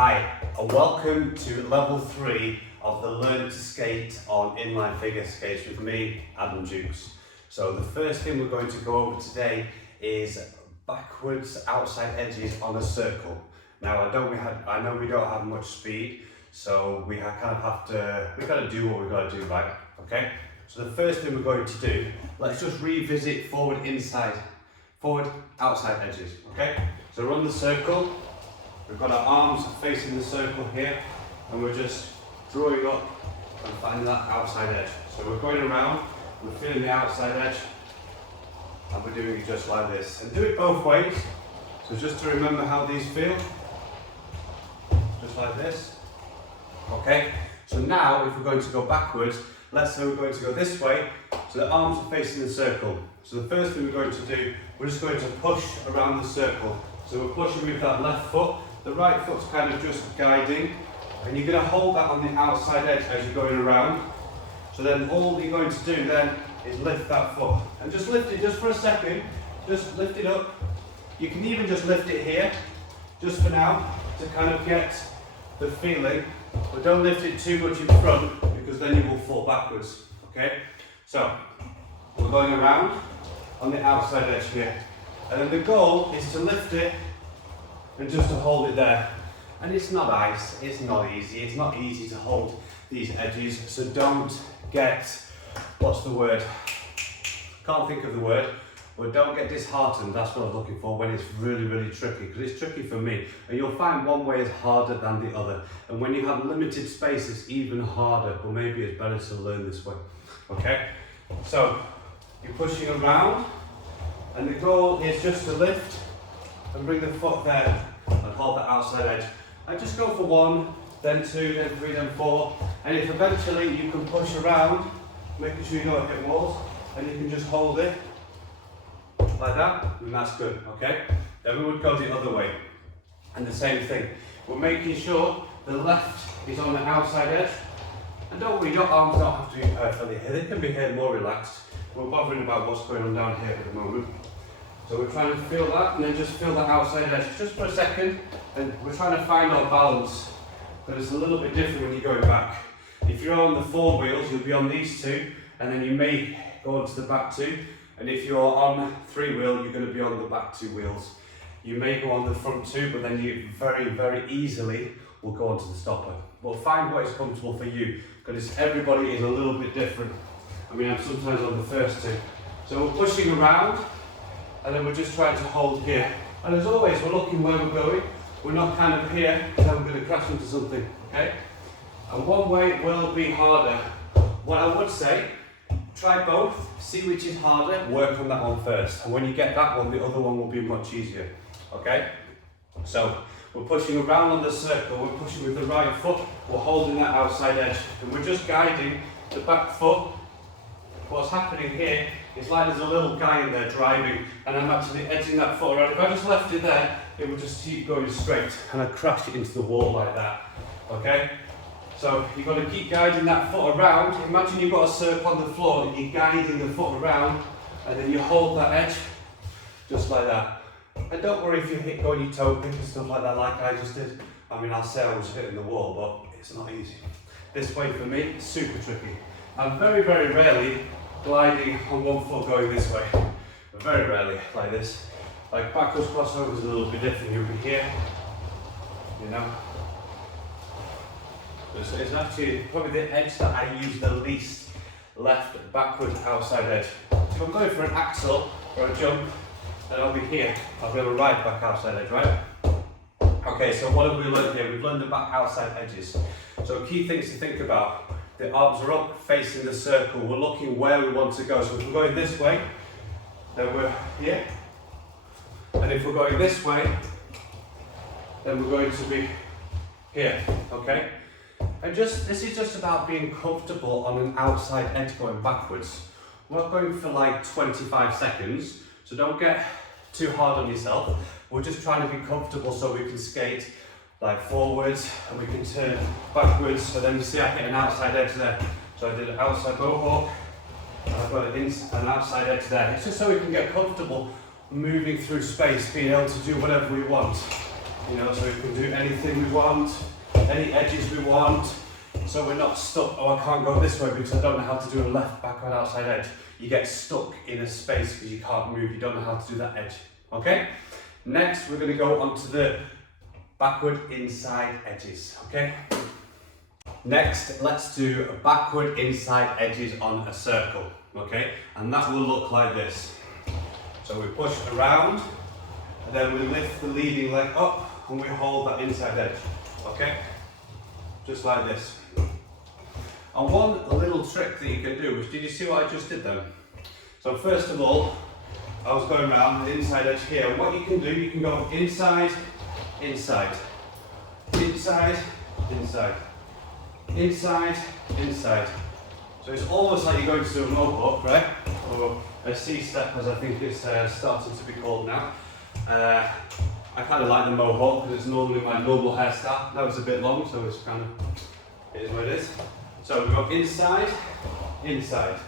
Hi, and welcome to level 3 of the Learn to Skate on Inline Figure Skates with me, Adam Jukes. So the first thing we're going to go over today is backwards outside edges on a circle. Now I know we don't have much speed, so we got to do what we've got to do, right? Okay? So the first thing we're going to do, let's just revisit forward outside edges, okay? So we're on the circle. We've got our arms facing the circle here, and we're just drawing up and finding that outside edge. So we're going around, we're feeling the outside edge, and we're doing it just like this. And do it both ways. So just to remember how these feel, just like this. Okay, so now if we're going to go backwards, let's say we're going to go this way, so the arms are facing the circle. So the first thing we're going to do, we're just going to push around the circle. So we're pushing with that left foot. The right foot's kind of just guiding, and you're going to hold that on the outside edge as you're going around. So then all you're going to do then is lift that foot, and just lift it just for a second, just lift it up. You can even just lift it here, just for now, to kind of get the feeling, but don't lift it too much in front, because then you will fall backwards, okay? So, we're going around on the outside edge here, and then the goal is to lift it and just to hold it there. And it's not ice, it's not easy to hold these edges, so don't get, what's the word? Can't think of the word, but don't get disheartened, that's what I was looking for, when it's really, really tricky, because it's tricky for me. And you'll find one way is harder than the other. And when you have limited space, it's even harder, but maybe it's better to learn this way, okay? So, you're pushing around, and the goal is just to lift and bring the foot there and hold that outside edge. And just go for 1, then 2, then 3, then 4. And if eventually you can push around, making sure you don't hit walls, and you can just hold it like that, then that's good, okay? Then we would go the other way. And the same thing. We're making sure the left is on the outside edge. And don't worry, your arms don't have to be perfectly here. They can be here more relaxed. We're bothering about what's going on down here at the moment. So we're trying to feel that, and then just feel that outside edge just for a second, and we're trying to find our balance, but it's a little bit different when you're going back. If you're on the 4 wheels, you'll be on these 2, and then you may go onto the back 2, and if you're on 3 wheel, you're going to be on the back 2 wheels. You may go on the front 2, but then you very, very easily will go onto the stopper. But find what is comfortable for you, because everybody is a little bit different. I mean, I'm sometimes on the first 2. So we're pushing around, and then we're just trying to hold here. And as always, we're looking where we're going. We're not kind of here, so we're going to crash into something, okay? And one way will be harder. What I would say, try both, see which is harder, work on that one first. And when you get that one, the other one will be much easier, okay? So, we're pushing around on the circle, we're pushing with the right foot, we're holding that outside edge, and we're just guiding the back foot. What's happening here is like there's a little guy in there driving, and I'm actually edging that foot around. If I just left it there, it would just keep going straight, and I'd crash it into the wall like that, okay? So you've got to keep guiding that foot around. Imagine you've got a circle on the floor, and you're guiding the foot around, and then you hold that edge, just like that. And don't worry if you hit going your toe pick and stuff like that, like I just did. I mean, I'll say I was hitting the wall, but it's not easy. This way for me, it's super tricky. I'm very, very rarely gliding on one foot going this way. Very rarely like this. Like backwards crossover is a little bit different. You'll be here, you know. It's actually probably the edge that I use the least, left, backward, outside edge. If I'm going for an axel or a jump, then I'll be here. I'll be able to ride back outside edge, right? Okay, so what have we learned here? We've learned the back outside edges. So key things to think about. The arms are up, facing the circle. We're looking where we want to go. So if we're going this way, then we're here. And if we're going this way, then we're going to be here, okay? And this is just about being comfortable on an outside edge going backwards. We're not going for like 25 seconds, so don't get too hard on yourself. We're just trying to be comfortable so we can skate like forwards, and we can turn backwards. So then you see I hit an outside edge there. So I did an outside mohawk, and I've got an outside edge there. It's just so we can get comfortable moving through space, being able to do whatever we want. You know, so we can do anything we want, any edges we want, so we're not stuck, oh I can't go this way because I don't know how to do a left, backward, outside edge. You get stuck in a space because you can't move, you don't know how to do that edge, okay? Next, we're going to go onto the backward inside edges, okay? Next, let's do backward inside edges on a circle, okay? And that will look like this. So we push around, and then we lift the leading leg up, and we hold that inside edge, okay? Just like this. And one little trick that you can do, which, did you see what I just did then? So first of all, I was going around the inside edge here. What you can do, you can go inside, inside, inside, inside, inside, inside. So it's almost like you're going to do a mohawk, right? Or a C-step, as I think it's starting to be called now. I kind of like the mohawk because it's normally my normal hairstyle. Now it's a bit long, so it's kind of, it is what it is. So we go inside, inside,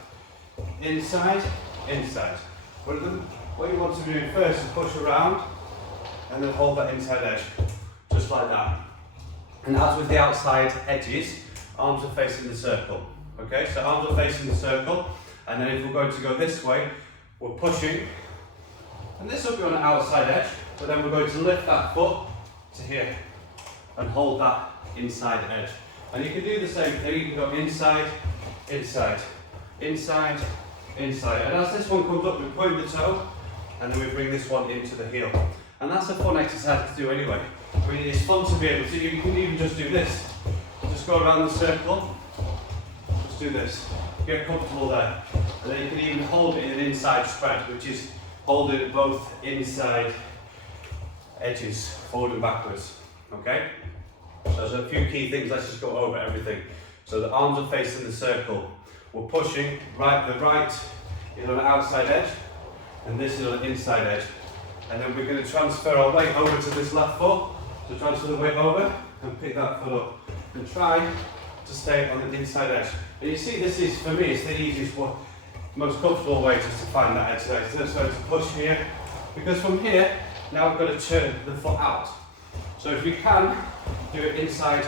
inside, inside. What you want to do first is push around and then hold that inside edge, just like that. And as with the outside edges, arms are facing the circle. Okay, so arms are facing the circle, and then if we're going to go this way, we're pushing, and this will be on the outside edge, but then we're going to lift that foot to here and hold that inside edge. And you can do the same thing, you can go inside, inside, inside, inside. And as this one comes up, we point the toe, and then we bring this one into the heel. And that's a fun exercise to do anyway. I mean, it's fun to be able to, you can even just do this. Just go around the circle, just do this. Get comfortable there. And then you can even hold it in an inside spread, which is holding both inside edges, forward and backwards, okay? So there's a few key things, let's just go over everything. So the arms are facing the circle. We're pushing, the right is on the outside edge, and this is on the inside edge. And then we're going to transfer our weight over to this left foot. So transfer the weight over and pick that foot up. And try to stay on the inside edge. And you see, this is, for me, it's the easiest one, most comfortable way just to find that edge. So to push here, because from here, now we've got to turn the foot out. So if you can, do it inside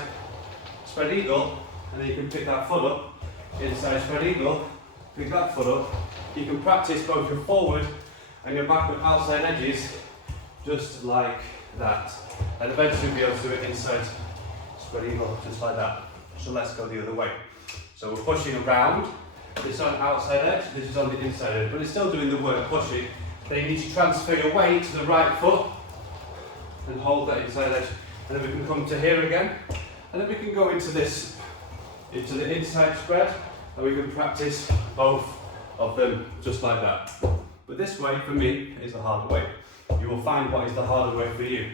spread eagle, and then you can pick that foot up, inside spread eagle, pick that foot up. You can practice both your forward and your backward outside edges, just like that. And eventually you'll be able to do it inside spread eagle, just like that. So let's go the other way. So we're pushing around, this is on the outside edge, this is on the inside edge, but it's still doing the work pushing. Then you need to transfer your weight to the right foot and hold that inside edge. And then we can come to here again, and then we can go into this, into the inside spread, and we can practice both of them just like that. But this way, for me, is the harder way. You will find what is the harder way for you.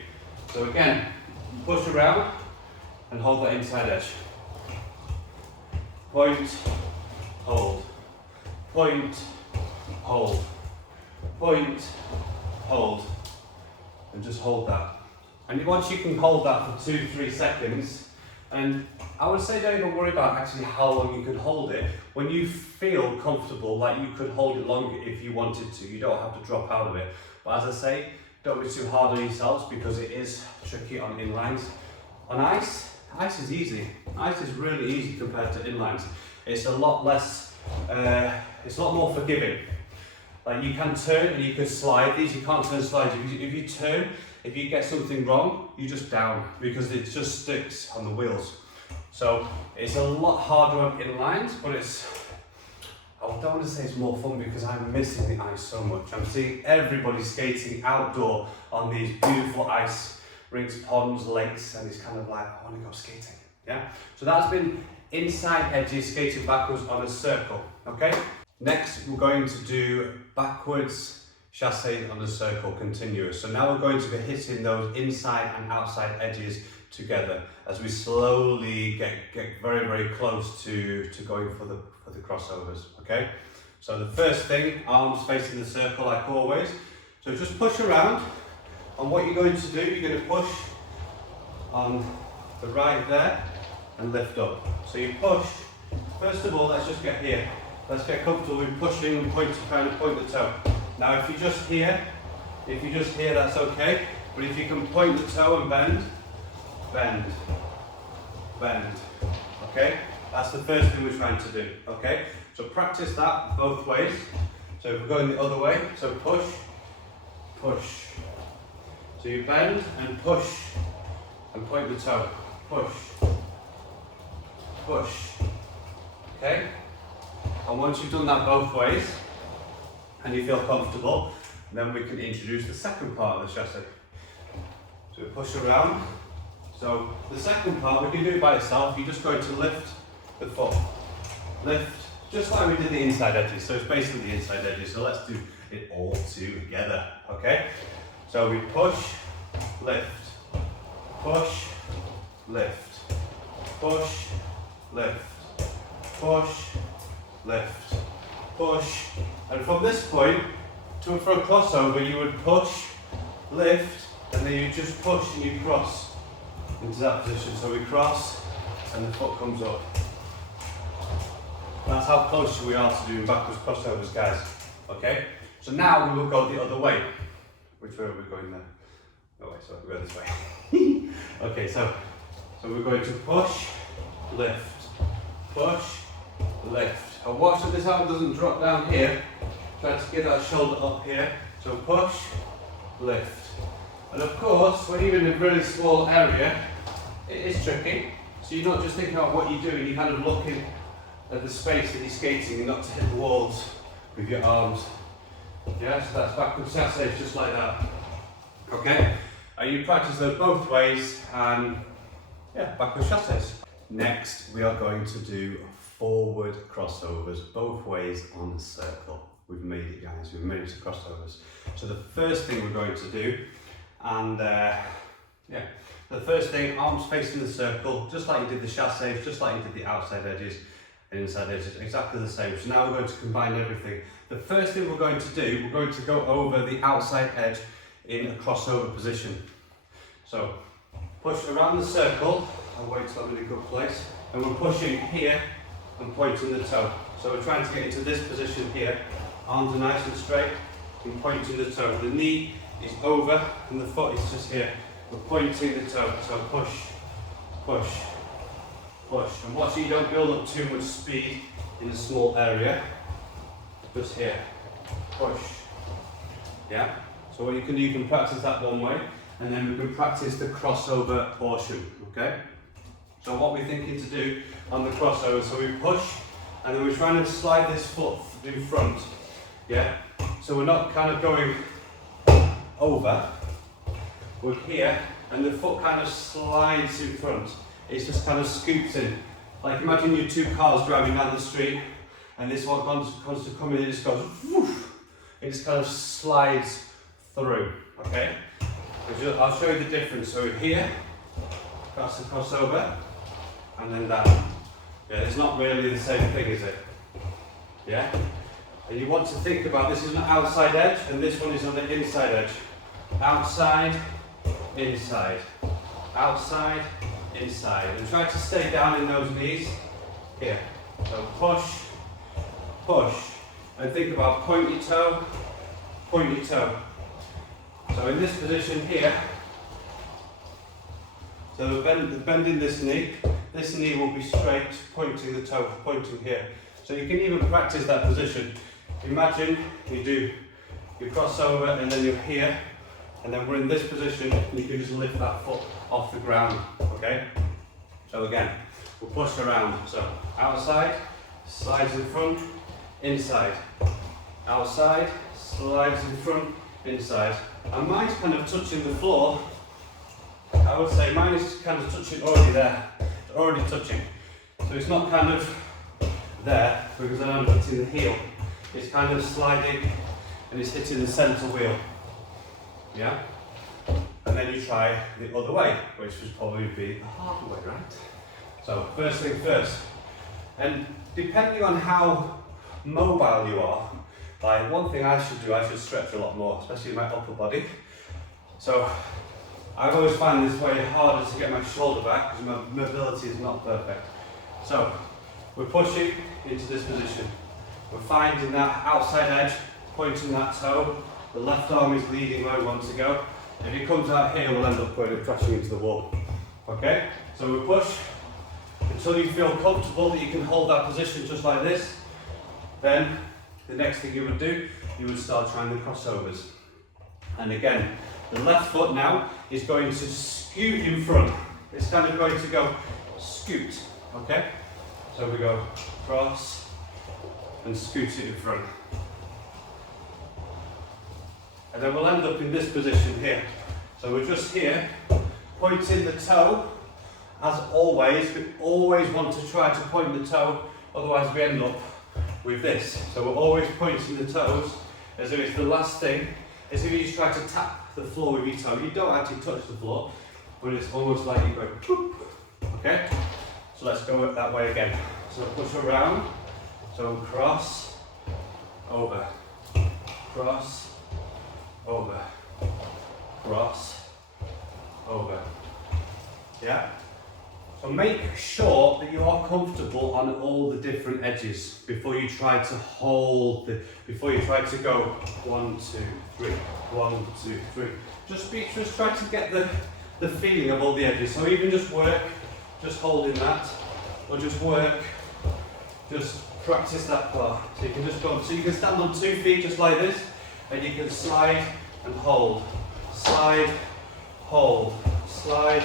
So again, push around and hold that inside edge. Point, hold, point, hold, point, hold, and just hold that. And once you can hold that for 2-3 seconds, and I would say don't even worry about actually how long you can hold it. When you feel comfortable, like you could hold it longer if you wanted to, you don't have to drop out of it. But as I say, don't be too hard on yourselves because it is tricky on inlines. On ice, ice is easy. Ice is really easy compared to inlines. It's a lot less, it's a lot more forgiving. Like you can turn and you can slide these, you can't turn slides. If you turn, if you get something wrong, you just down because it just sticks on the wheels. So it's a lot harder on inlines, but it's, I don't want to say it's more fun because I'm missing the ice so much. I'm seeing everybody skating outdoor on these beautiful ice rinks, ponds, lakes, and it's kind of like, I want to go skating. Yeah. So that's been inside edges, skating backwards on a circle. Okay. Next, we're going to do backwards chassé on a circle continuous. So now we're going to be hitting those inside and outside edges together as we slowly get very, very close to going for the crossovers. Okay. So the first thing, arms facing the circle like always. So just push around, and what you're going to do, you're going to push on the right there and lift up. So you push. First of all, let's just get here. Let's get comfortable with pushing and trying to point the toe. Now if you just hear, that's okay. But if you can point the toe and bend, bend, bend. Okay? That's the first thing we're trying to do. Okay? So practice that both ways. So if we're going the other way, so push, push. So you bend and push and point the toe. Push, push. Okay? And once you've done that both ways and you feel comfortable, then we can introduce the second part of the chasse. So we push around. So the second part, we can do it by itself. You're just going to lift the foot. Lift, just like we did the inside edges. So it's basically the inside edges. So let's do it all together. Okay? So we push, lift, push, lift, push, lift, push, lift, push. And from this point, for a crossover, you would push, lift, and then you just push and you cross into that position. So we cross and the foot comes up. That's how close we are to doing backwards crossovers, guys. Okay? So now we will go the other way. Which way are we going there? Oh wait, sorry, we're this way. Okay, so we're going to push, lift, push, lift. And watch that this arm doesn't drop down here. Try to get that shoulder up here. So push, lift. And of course, when you're in a really small area, it is tricky. So you're not just thinking about what you're doing, you're kind of looking at the space that you're skating and not to hit the walls with your arms. Yeah, so that's backwards chasse, just like that. Okay? And you practice those both ways, and yeah, backwards chasses. Next, we are going to do forward crossovers, both ways on a circle. We've made it, guys, we've made it to crossovers. So the first thing we're going to do, and the first thing, arms facing the circle, just like you did the chasses, just like you did the outside edges and inside edges, exactly the same. So now we're going to combine everything. The first thing we're going to do, we're going to go over the outside edge in a crossover position. So push around the circle, I'll wait till I'm in a good place, and we're pushing here and pointing the toe. So we're trying to get into this position here, arms are nice and straight, and pointing the toe. The knee is over and the foot is just here. We're pointing the toe, so push, push, push. And watch so you don't build up too much speed in a small area. Just here, push. Yeah? So what you can do, you can practice that one way, and then we can practice the crossover portion, okay? So what we're thinking to do on the crossover, so we push, and then we're trying to slide this foot in front, yeah? So we're not kind of going over, we're here, and the foot kind of slides in front. It's just kind of scoops in. Like imagine your two cars driving down the street, and this one comes to come in, it just goes woof, it just kind of slides through, okay? I'll show you the difference. So here, that's the crossover, and then that. Yeah, it's not really the same thing, is it? Yeah? And you want to think about, this is an outside edge, and this one is on the inside edge. Outside, inside. Outside, inside. And try to stay down in those knees. Here. So push, push. And think about point your toe, point your toe. So in this position here, so bending this knee will be straight, pointing the toe, pointing here. So you can even practice that position. Imagine you do your crossover and then you're here, and then we're in this position, and you can just lift that foot off the ground, okay? So again, we'll push around. So outside, slides in front, inside. Outside, slides in front, inside. And mine's kind of touching the floor. I would say mine is kind of touching already there. It's already touching. So it's not kind of there because I'm hitting the heel. It's kind of sliding and it's hitting the centre wheel. Yeah? And then you try the other way, which would probably be the harder way, right? So first thing first. And depending on how mobile you are, like one thing I should do, I should stretch a lot more, especially my upper body. So I've always found this way harder to get my shoulder back because my mobility is not perfect. So we're pushing into this position. We're finding that outside edge, pointing that toe. The left arm is leading where we want to go. If it comes out here, we'll end up going and crashing into the wall. Okay? So we push until you feel comfortable that you can hold that position just like this. Then the next thing you would do, you would start trying the crossovers. And again, the left foot now is going to scoot in front. It's kind of going to go scoot, okay? So we go cross and scoot it in front. And then we'll end up in this position here. So we're just here, pointing the toe. As always, we always want to try to point the toe, otherwise we end up with this. So we're always pointing the toes as if it's the last thing, as if you just try to tap the floor with your toe. You don't actually touch the floor, but it's almost like you go whoop. Okay? So let's go that way again. So push around, so cross, over, cross, over, cross, over. Yeah? So make sure that you are comfortable on all the different edges before you try to hold before you try to go 1, 2, 3, 1, 2, 3. Just try to get the feeling of all the edges. So even just work, just holding that, or just work, just practice that part. So you can just go, so you can stand on 2 feet just like this, and you can slide and hold, slide, hold, slide,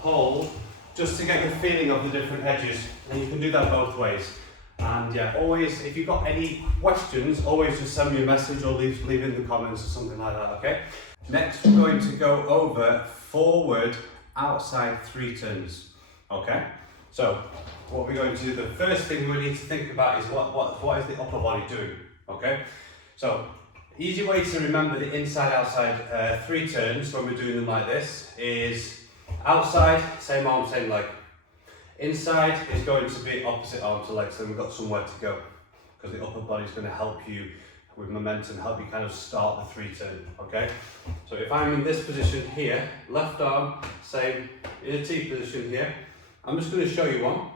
hold, just to get the feeling of the different edges. And you can do that both ways. And yeah, always, if you've got any questions, always just send me a message or leave in the comments or something like that, okay? Next, we're going to go over forward outside 3 turns, okay? So, what we're going to do, the first thing we need to think about is what is the upper body doing, okay? So, easy way to remember the inside-outside 3 turns when we're doing them like this is outside, same arm, same leg. Inside is going to be opposite arm to leg, so we've got somewhere to go, because the upper body is going to help you with momentum, help you kind of start the 3 turn, okay? So if I'm in this position here, left arm, same, in a T position here, I'm just going to show you one.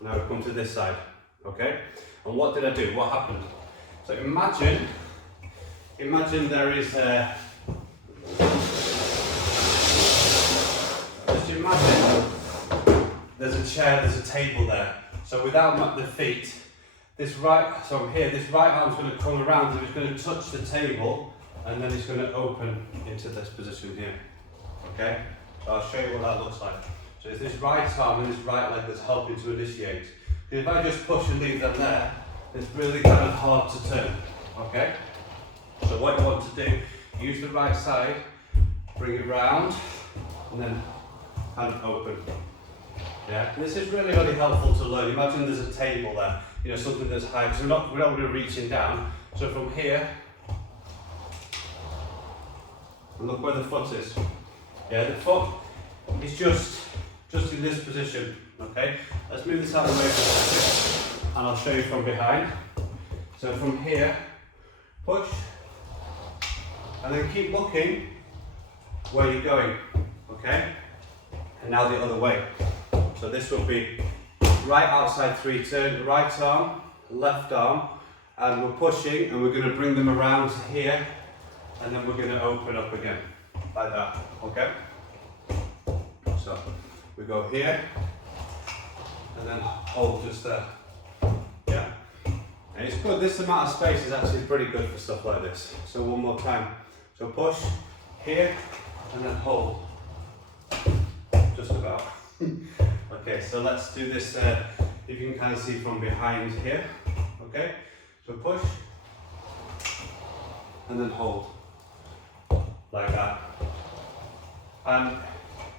Now we come to this side, okay? And what did I do? What happened? So imagine there is a, just imagine there's a chair, there's a table there. So without the feet, this right arm's going to come around and it's going to touch the table, and then it's going to open into this position here. Okay? So I'll show you what that looks like. So it's this right arm and this right leg that's helping to initiate. If I just push and leave them there, it's really kind of hard to turn. Okay? So what you want to do, use the right side, bring it round, and then kind of open. Yeah, this is really, really helpful to learn. Imagine there's a table there, you know, something that's high, because we're not really reaching down. So from here, and look where the foot is. Yeah, the foot is just in this position. Okay, let's move this out of the way for a second, and I'll show you from behind. So from here, push, and then keep looking where you're going. Okay, and now the other way. So this will be right outside 3 turn, right arm, left arm, and we're pushing and we're going to bring them around to here, and then we're going to open up again, like that, okay? So we go here, and then hold just there, yeah? And it's good, this amount of space is actually pretty good for stuff like this. So one more time, so push, here, and then hold, just about. Okay, so let's do this, if you can kind of see from behind here, okay? So push, and then hold, like that. And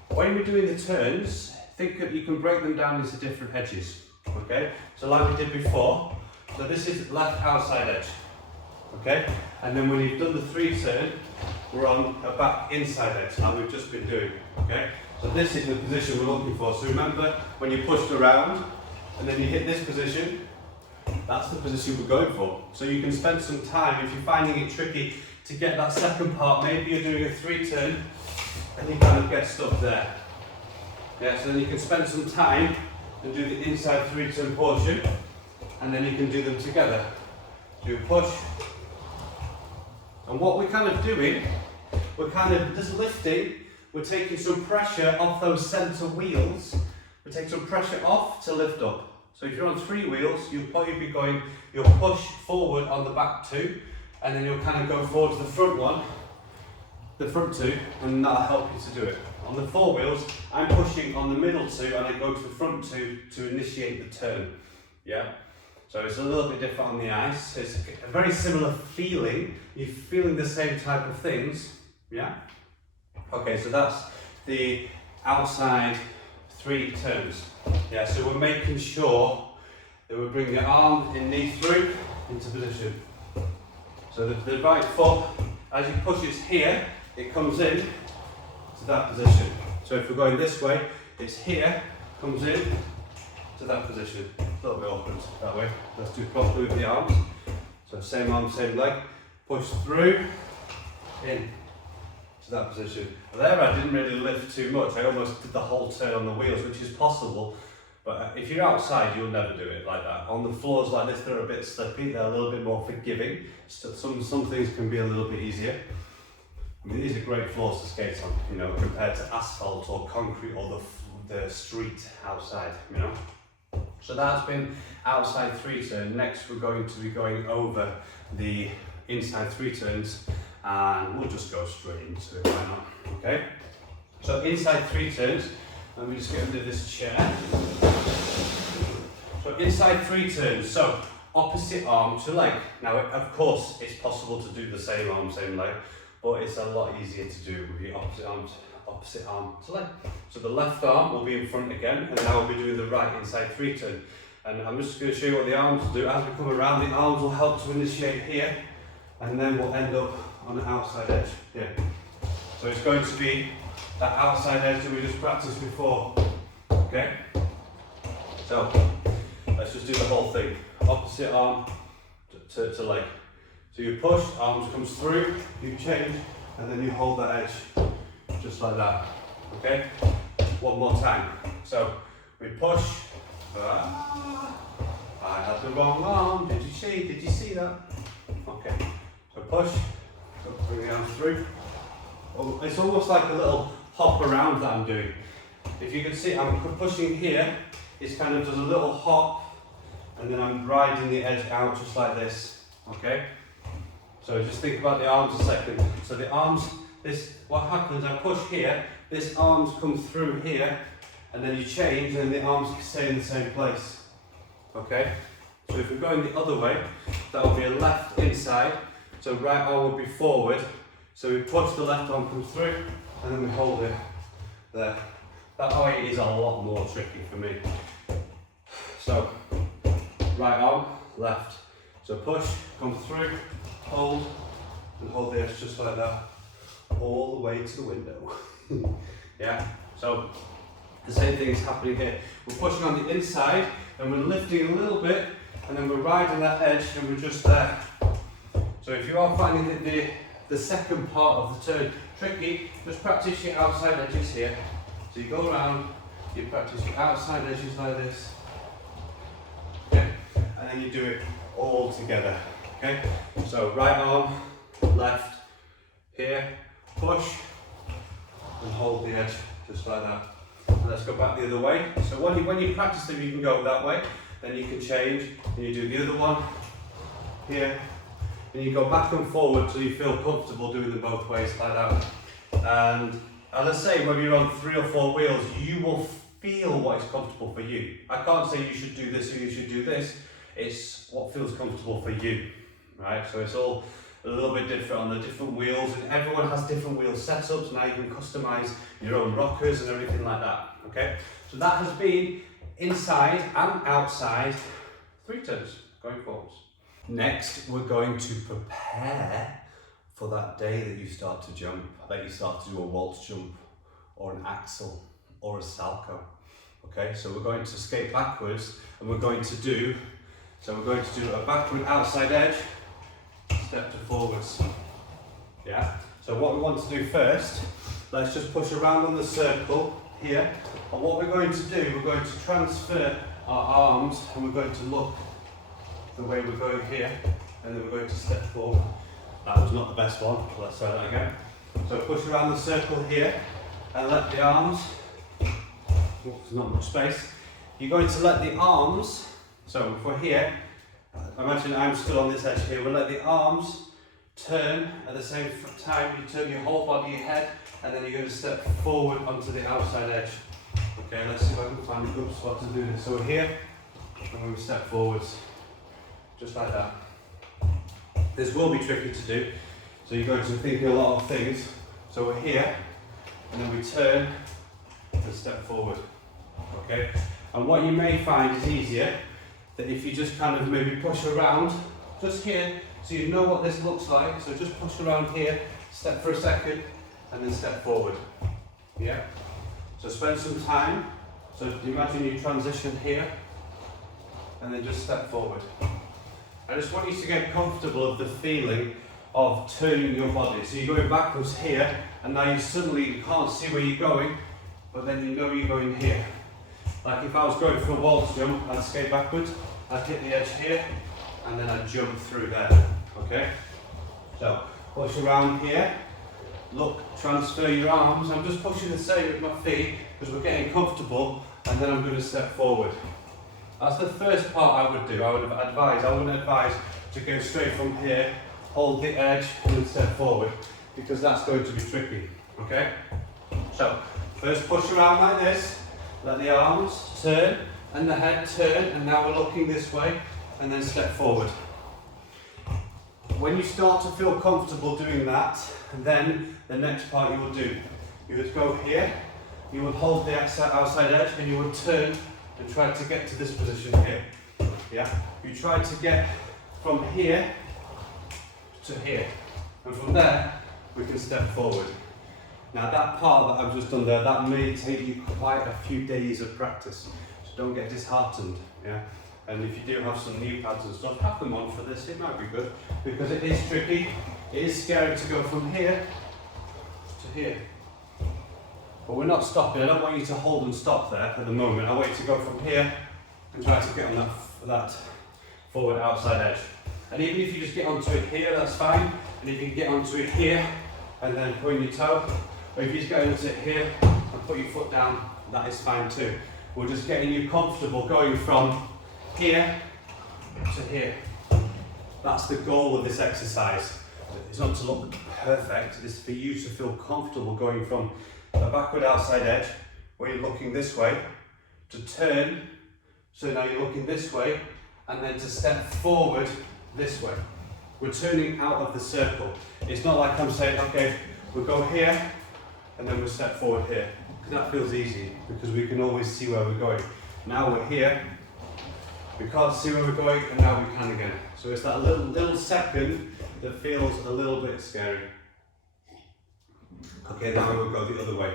when we're doing the turns, think that you can break them down into different edges, okay? So like we did before, so this is left outside edge, okay? And then when you've done the 3 turn, we're on a back inside edge, like we've just been doing, okay? So this is the position we're looking for. So remember, when you pushed around and then you hit this position, that's the position we're going for. So you can spend some time, if you're finding it tricky to get that second part, maybe you're doing a 3 turn and you kind of get stuck there. Yeah, so then you can spend some time and do the inside 3 turn portion, and then you can do them together. Do a push, And what we're kind of doing, we're kind of just lifting, we're taking some pressure off those centre wheels. We take some pressure off to lift up. So if you're on 3 wheels, you'll probably be going, you'll push forward on the back 2, and then you'll kind of go forward to the front one, the front 2, and that'll help you to do it. On the 4 wheels, I'm pushing on the middle 2, and I go to the front 2 to initiate the turn. Yeah? So it's a little bit different on the ice. It's a very similar feeling. You're feeling the same type of things. Yeah? Okay, so that's the outside 3 turns. Yeah, so we're making sure that we bring the arm and knee through into position. So the right foot, as you push it here, it comes in to that position. So if we're going this way, it's here, comes in to that position. A little bit awkward that way. Let's do properly with the arms. So same arm, same leg. Push through, in to that position. There I didn't really lift too much. I almost did the whole turn on the wheels, which is possible. But if you're outside, you'll never do it like that. On the floors like this, they're a bit slippy. They're a little bit more forgiving. So some things can be a little bit easier. I mean, these are great floors to skate on, you know, compared to asphalt or concrete or the street outside, you know. So that's been outside 3 turn. Next, we're going to be going over the inside 3 turns, and we'll just go straight into it. Why not? Okay. So inside 3 turns. Let me just get under this chair. So inside 3 turns, so opposite arm to leg. Now, of course, it's possible to do the same arm, same leg, but it's a lot easier to do with the opposite arm to leg. So the left arm will be in front again, and now we'll be doing the right inside 3 turn. And I'm just going to show you what the arms will do. As we come around, the arms will help to initiate here, and then we'll end up on the outside edge here. So it's going to be that outside edge that we just practiced before. Okay? So let's just do the whole thing. Opposite arm to leg. So you push, arms comes through, you change, and then you hold that edge, just like that. Okay? One more time. So we push. I had the wrong arm. Did you see that? Okay. So push. So bring the arms through. Oh, it's almost like a little hop around that I'm doing. If you can see, I'm pushing here. It's kind of does a little hop, and then I'm riding the edge out just like this. Okay. So just think about the arms a second. So the arms, what happens, I push here, this arms come through here, and then you change, and the arms stay in the same place. Okay? So if we're going the other way, that will be a left inside, so right arm will be forward. So we push, the left arm comes through, and then we hold it there. That way is a lot more tricky for me. So, right arm, left. So push, come through, hold, and hold the edge just like that, all the way to the window. Yeah, so the same thing is happening here. We're pushing on the inside, and we're lifting a little bit, and then we're riding that edge, and we're just there. So if you are finding that the second part of the turn tricky, just practice your outside edges here. So you go around, you practice your outside edges like this, okay, and then you do it all together. Okay, so right arm, left, here, push, and hold the edge, just like that. And let's go back the other way. So when you practice them, you can go that way, then you can change, and you do the other one, here, and you go back and forward till you feel comfortable doing them both ways, like that. And as I say, when you're on 3 or 4 wheels, you will feel what is comfortable for you. I can't say you should do this or you should do this, it's what feels comfortable for you. Right, so it's all a little bit different on the different wheels, and everyone has different wheel setups. Now you can customize your own rockers and everything like that. Okay, so that has been inside and outside 3 turns going forwards. Next, we're going to prepare for that day that you start to jump, that you start to do a waltz jump, or an axel, or a salcho. Okay, so we're going to skate backwards, and we're going to do a backward outside edge, step to forwards. Yeah, so what we want to do first, let's just push around on the circle here, and what we're going to do, we're going to transfer our arms, and we're going to look the way we're going here, and then we're going to step forward. That was not the best one. Let's try that again. So push around the circle here and let the arms, there's not much space. You're going to let the arms, so if we're here, imagine I'm still on this edge here, we'll let the arms turn at the same time. You turn your whole body, your head, and then you're going to step forward onto the outside edge. Okay, let's see if I can find a good spot to do this. So we're here, and we step forwards, just like that. This will be tricky to do, so you're going to think a lot of things. So we're here, and then we turn and step forward. Okay, and what you may find is easier that if you just kind of maybe push around, just here, so you know what this looks like. So just push around here, step for a second, and then step forward. Yeah. So spend some time. So imagine you transition here, and then just step forward. I just want you to get comfortable of the feeling of turning your body. So you're going backwards here, and now you can't see where you're going, but then you know you're going here. Like if I was going for a waltz jump, I'd skate backwards, I'd hit the edge here, and then I'd jump through there. Okay? So push around here, look, transfer your arms. I'm just pushing the same with my feet because we're getting comfortable, and then I'm going to step forward. That's the first part I would do. I wouldn't advise to go straight from here, hold the edge, and then step forward, because that's going to be tricky. Okay? So first push around like this, let the arms turn and the head turn, and now we're looking this way, and then step forward. When you start to feel comfortable doing that, then the next part you will do, you would go here, you would hold the outside edge, and you would turn and try to get to this position here. Yeah? You try to get from here to here, and from there we can step forward. Now that part that I've just done there, that may take you quite a few days of practice, so don't get disheartened. Yeah? And if you do have some knee pads and stuff, have them on for this, it might be good, because it is tricky, it is scary to go from here to here. But we're not stopping. I don't want you to hold and stop there at the moment. I want you to go from here and try to get on that forward outside edge. And even if you just get onto it here, that's fine. And if you can get onto it here and then point your toe, or if you just get onto it here and put your foot down, that is fine too. We're just getting you comfortable going from here to here. That's the goal of this exercise. It's not to look perfect, it's for you to feel comfortable going from the backward outside edge, where you're looking this way, to turn, so now you're looking this way, and then to step forward this way. We're turning out of the circle. It's not like I'm saying, okay, we'll go here, and then we'll step forward here. That feels easy, because we can always see where we're going. Now we're here, we can't see where we're going, and now we can again. So it's that little second that feels a little bit scary. Okay, now we'll go the other way.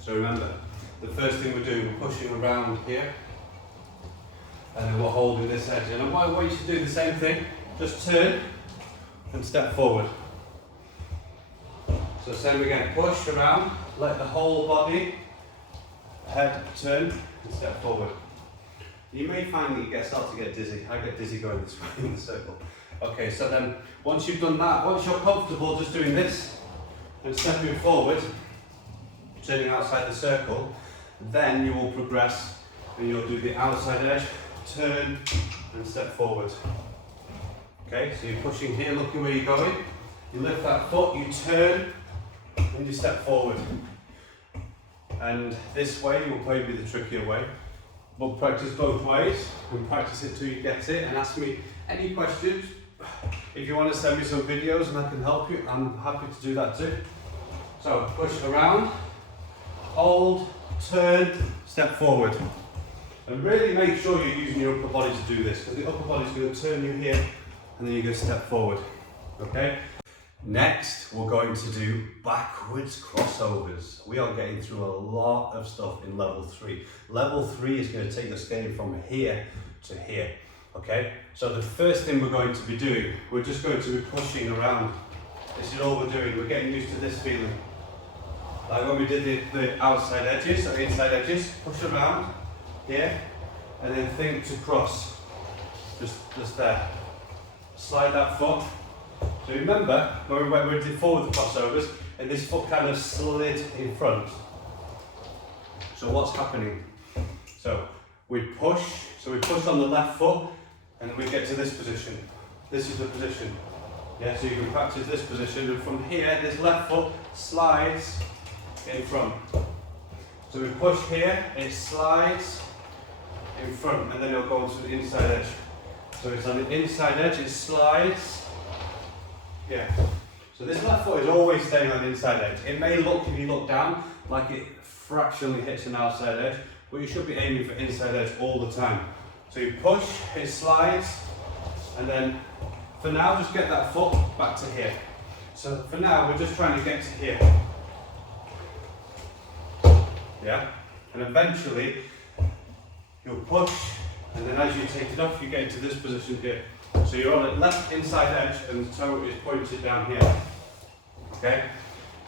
So remember, the first thing we're doing, we're pushing around here, and then we're holding this edge. And I want you to do the same thing, just turn and step forward. So same again, push around, let the whole body, head turn and step forward. You may find that you start to get dizzy. I get dizzy going this way in the circle. Okay, so then once you've done that, once you're comfortable just doing this and stepping forward, turning outside the circle, then you will progress and you'll do the outside edge, turn and step forward. Okay, so you're pushing here, looking where you're going, you lift that foot, you turn and you step forward. And this way will probably be the trickier way. We'll practice both ways and practice it till you get it, and ask me any questions. If you want to send me some videos and I can help you, I'm happy to do that too. So push around, hold, turn, step forward. And really make sure you're using your upper body to do this, because the upper body is going to turn you here and then you're going to step forward. Okay? Next, we're going to do backwards crossovers. We are getting through a lot of stuff in level 3. Level 3 is going to take us getting from here to here. Okay? So the first thing we're going to be doing, we're just going to be pushing around. This is all we're doing. We're getting used to this feeling. Like when we did the outside edges, or inside edges, push around here, and then think to cross. Just there. Slide that foot, So remember, when we did forward crossovers, and this foot kind of slid in front. So what's happening? So we push on the left foot, and then we get to this position. This is the position. Yeah, so you can practice this position, and from here, this left foot slides in front. So we push here, it slides in front, and then it'll go to the inside edge. So it's on the inside edge, it slides. Yeah. So this left foot is always staying on the inside edge. It may look, if you look down, like it fractionally hits an outside edge, but you should be aiming for inside edge all the time. So you push, it slides, and then for now, just get that foot back to here. So for now, we're just trying to get to here. Yeah? And eventually, you'll push, and then as you take it off, you get into this position here. So you're on the left inside edge, and the toe is pointed down here. Okay?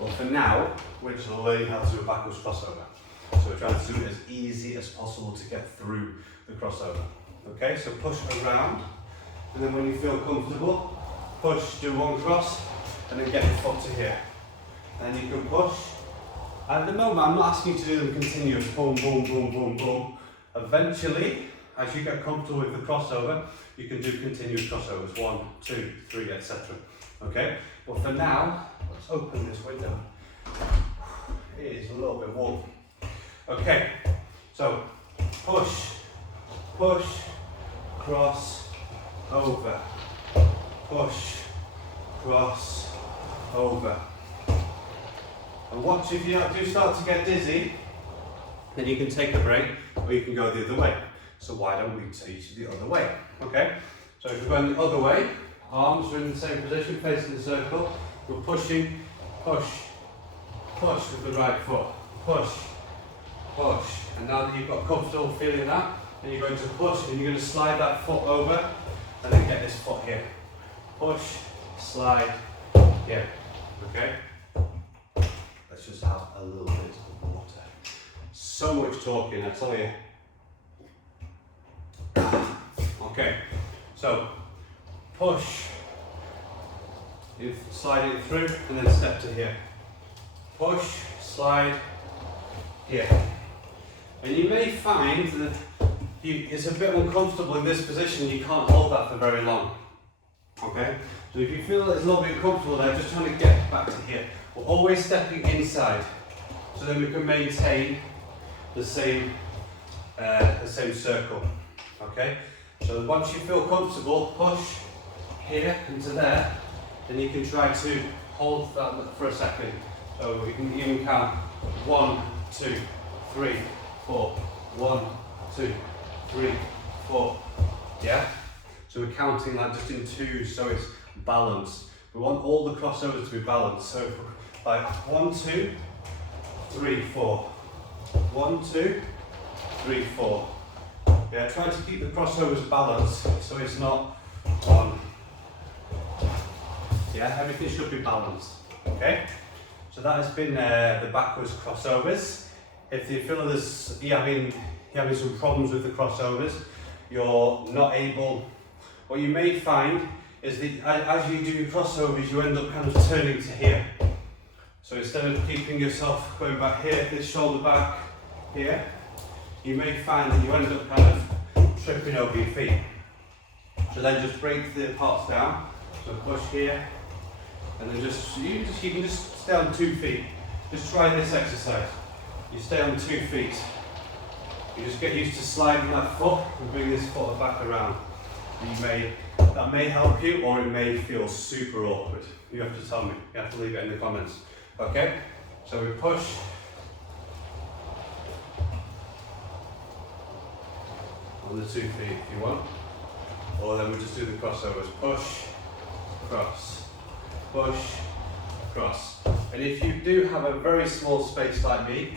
But for now, we're just learning how to do a backwards crossover. So we're trying to do it as easy as possible to get through the crossover. Okay? So push around, and then when you feel comfortable, push, do one cross, and then get the foot to here. And you can push. At the moment, I'm not asking you to do them continuous, boom, boom, boom, boom, boom. Eventually, as you get comfortable with the crossover, you can do continuous crossovers, 1, 2, 3, etc. Okay? But for now, let's open this window. It is a little bit warm. Okay, so push, push, cross, over, push, cross, over. And watch, if you do start to get dizzy, then you can take a break, or you can go the other way. So why don't we teach the other way? Okay? So if we're going the other way, arms are in the same position, facing the circle. We're pushing, push, push with the right foot. Push, push. And now that you've got comfortable feeling that, then you're going to push and you're going to slide that foot over and then get this foot here. Push, slide, here. Okay? Let's just have a little bit of water. So much talking, I tell you. Okay, so push, you slide it through and then step to here. Push, slide, here. And you may find that it's a bit uncomfortable in this position, you can't hold that for very long. Okay, so if you feel it's a little bit comfortable there, just trying to get back to here. We're always stepping inside, so then we can maintain the same circle. Okay, so once you feel comfortable, push here into there, then you can try to hold that for a second. So we can even count 1, 2, 3, 4, 1, 2, 3, 4. Yeah? So we're counting that just in twos, so it's balanced. We want all the crossovers to be balanced. So like 1, 2, 3, 4. 1, 2, 3, 4. Yeah, try to keep the crossovers balanced so it's not on. Yeah, everything should be balanced. Okay? So that has been the backwards crossovers. If you feel you're having some problems with the crossovers, you're not able, what you may find is that as you do crossovers, you end up kind of turning to here. So instead of keeping yourself going back here, this shoulder back here, you may find that you end up kind of tripping over your feet. So then just break the parts down. So push here, and then you can just stay on 2 feet. Just try this exercise. You stay on 2 feet. You just get used to sliding that foot and bring this foot back around. That may help you, or it may feel super awkward. You have to tell me. You have to leave it in the comments. Okay? So we push. On the 2 feet if you want. Or then we just do the crossovers. Push, cross, push, cross. And if you do have a very small space like me,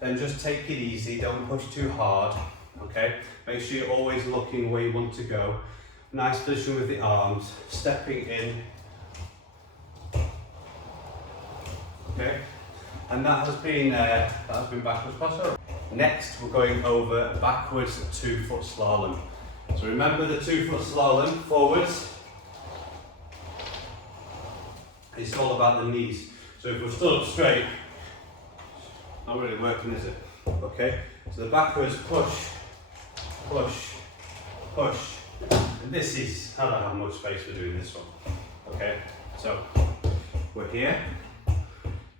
then just take it easy, don't push too hard. Okay? Make sure you're always looking where you want to go. Nice position with the arms, stepping in. Okay? And that has been backwards crossover. Next, we're going over backwards 2-foot slalom. So remember the 2-foot slalom, forwards, it's all about the knees. So if we're stood up straight, not really working, is it? Okay, so the backwards push, push, push. And this is, I don't know how much space we're doing this one. Okay, so we're here.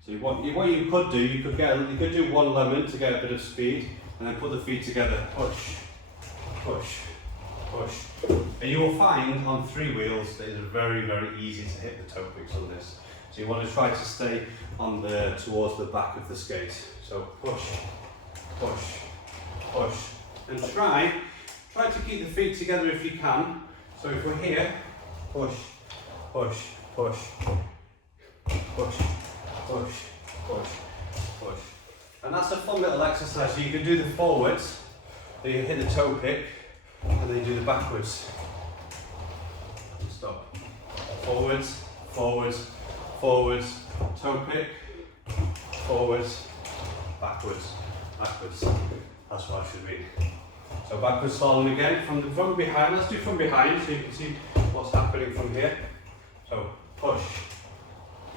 So what you could do, you could do one lemon to get a bit of speed, and then put the feet together, push, push, push. And you will find on 3 wheels that it's very, very easy to hit the toe picks on this. So you want to try to stay on towards the back of the skate. So push, push, push, and try to keep the feet together if you can. So if we're here, push, push, push, push, push, push, push. And that's a fun little exercise. So you can do the forwards, then you hit the toe pick, and then you do the backwards. Stop. Forwards, forwards, forwards, toe pick, forwards, backwards, backwards. That's what I should mean. So backwards slalom again, from behind. Let's do from behind so you can see what's happening from here. So push,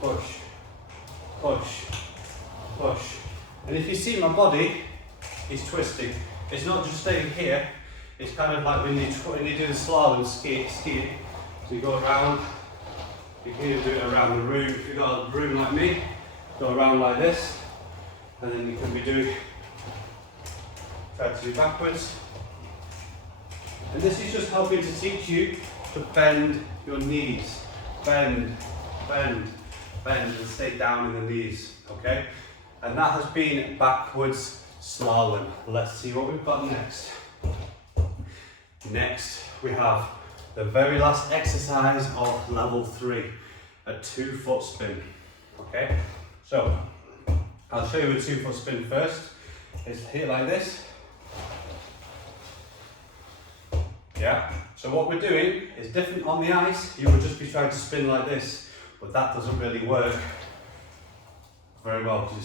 push, push, push. And if you see my body, it's twisting. It's not just staying here. It's kind of like when you do the slalom skiing. So you go around. You can either do it around the room. If you've got a room like me, go around like this, and then you can be doing. Try to do backwards. And this is just helping to teach you to bend your knees. Bend, bend, bend, and stay down in the knees, okay? And that has been backwards slalom. Let's see what we've got next. Next, we have the very last exercise of level 3, a 2-foot spin, okay? So, I'll show you a 2-foot spin first. It's here like this. Yeah, so what we're doing is different on the ice. You would just be trying to spin like this, but that doesn't really work very well because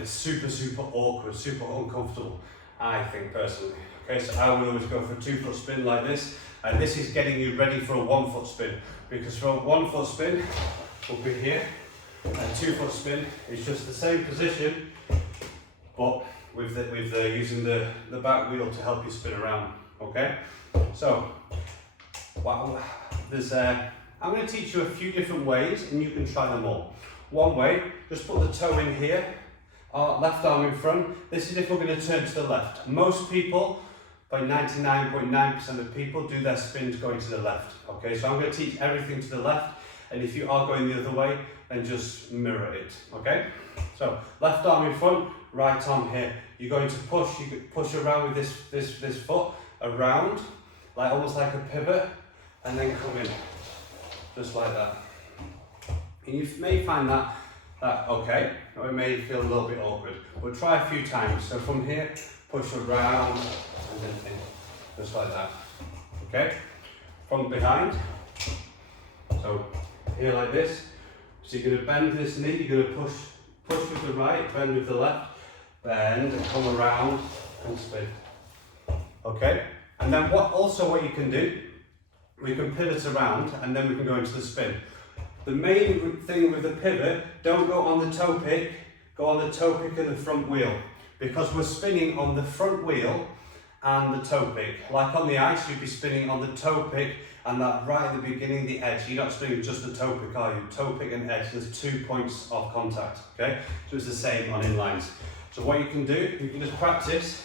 it's super, super awkward, super uncomfortable, I think personally. Okay, so I would always go for a 2-foot spin like this, and this is getting you ready for a 1-foot spin, because for a 1-foot spin, we'll be here, and a 2-foot spin is just the same position, but with using the back wheel to help you spin around, okay? So, I'm going to teach you a few different ways and you can try them all. One way, just put the toe in here, left arm in front. This is if we're going to turn to the left. Most people, by 99.9% of people, do their spins going to the left. Okay, so I'm going to teach everything to the left, and if you are going the other way, then just mirror it. Okay, so left arm in front, right arm here. You're going to push. You could push around with this foot around, like almost like a pivot, and then come in, just like that. And you may find that okay, or it may feel a little bit awkward, but try a few times. So from here, push around, and then in, just like that. Okay, from behind. So here like this. So you're going to bend this knee. You're going to push with the right, bend with the left, bend and come around and spin. Okay, and then what you can do, we can pivot around and then we can go into the spin. The main thing with the pivot, don't go on the toe pick, go on the toe pick and the front wheel, because we're spinning on the front wheel and the toe pick. Like on the ice, you'd be spinning on the toe pick and that right at the beginning, the edge. You're not spinning just the toe pick, are you? Toe pick and edge, there's 2 points of contact, okay? So it's the same on inlines. So what you can do, you can just practice,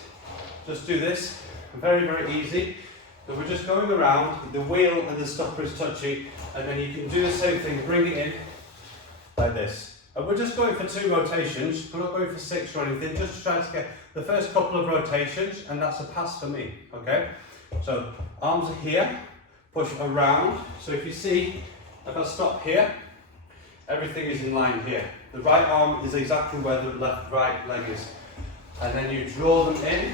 just do this. Very, very easy. So we're just going around, the wheel and the stopper is touching, and then you can do the same thing, bring it in like this. And we're just going for 2 rotations, we're not going for 6 or anything, just trying to get the first couple of rotations, and that's a pass for me, okay? So arms are here, push around. So if you see, if I stop here, everything is in line here. The right arm is exactly where the right leg is. And then you draw them in,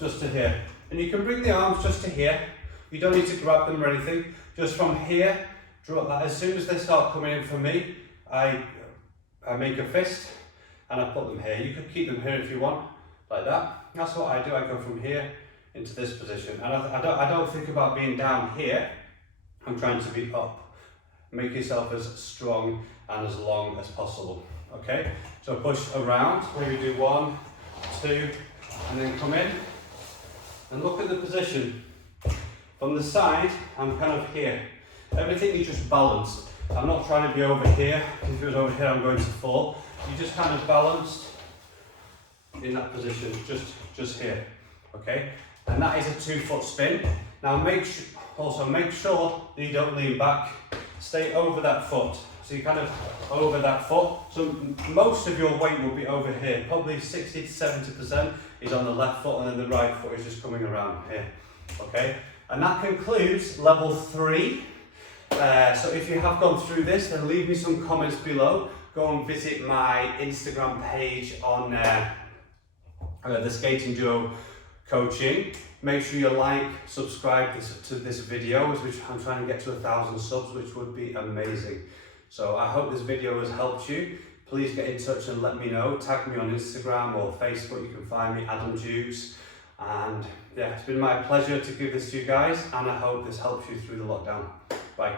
just to here. And you can bring the arms just to here. You don't need to grab them or anything. Just from here, draw that. As soon as they start coming in for me, I make a fist and I put them here. You could keep them here if you want, like that. That's what I do. I go from here into this position. And I don't think about being down here. I'm trying to be up. make yourself as strong and as long as possible. Okay, so push around, maybe do 1, 2, and then come in. And look at the position. From the side, I'm kind of here. Everything is just balanced. I'm not trying to be over here. If it was over here, I'm going to fall. You just kind of balanced in that position, just here. Okay, and that is a 2-foot spin. Now also make sure that you don't lean back. Stay over that foot. So you kind of over that foot. So most of your weight will be over here. Probably 60 to 70% is on the left foot, and then the right foot is just coming around here. Okay, and that concludes level 3. So if you have gone through this, then leave me some comments below. Go and visit my Instagram page on the Skating Duo Coaching. Make sure you like, subscribe to this video, which I'm trying to get to 1,000 subs, which would be amazing. So I hope this video has helped you. Please get in touch and let me know. Tag me on Instagram or Facebook. You can find me, Adam Jukes. And yeah, it's been my pleasure to give this to you guys, and I hope this helps you through the lockdown. Bye.